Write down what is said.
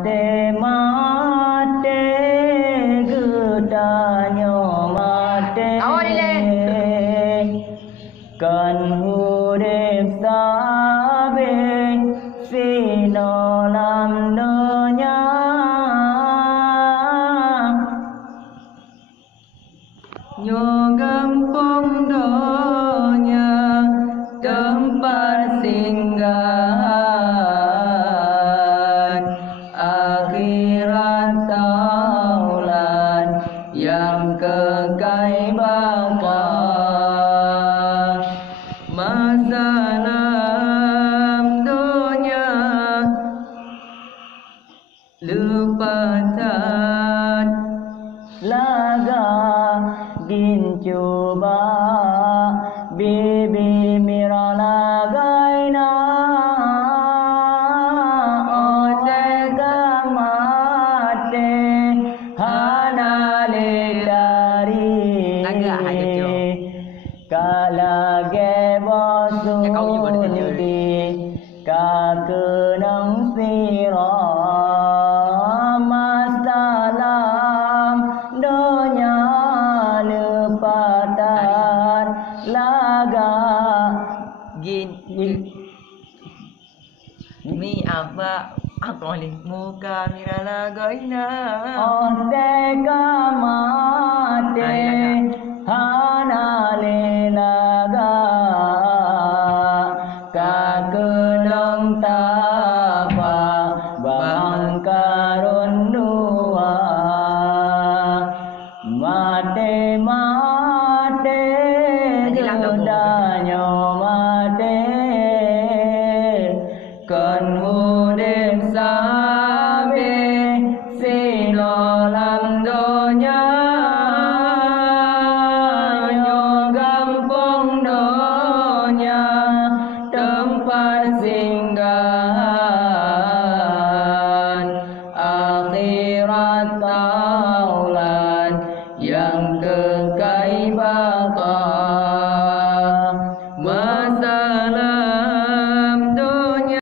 mate mate gedanyo mate kan urip sabe sino lam dunya nyo gampang donya tempat singgahan akhirat taulan yang kekal bapa masalah dunia lupatan laga din coba bibi mira lagaina ote kamate hanale dari kalage bosundi kakenang sira masalam dunia lepatan laga gin mi apa oleh muka mira lagaina ote kamate hanale laga kakenang tapa bang karun dua mate mate gedanyo mate kan urip sabe sino lam dunya nyo gampang donya tempat singgahan akhirat taulan yang kekal baka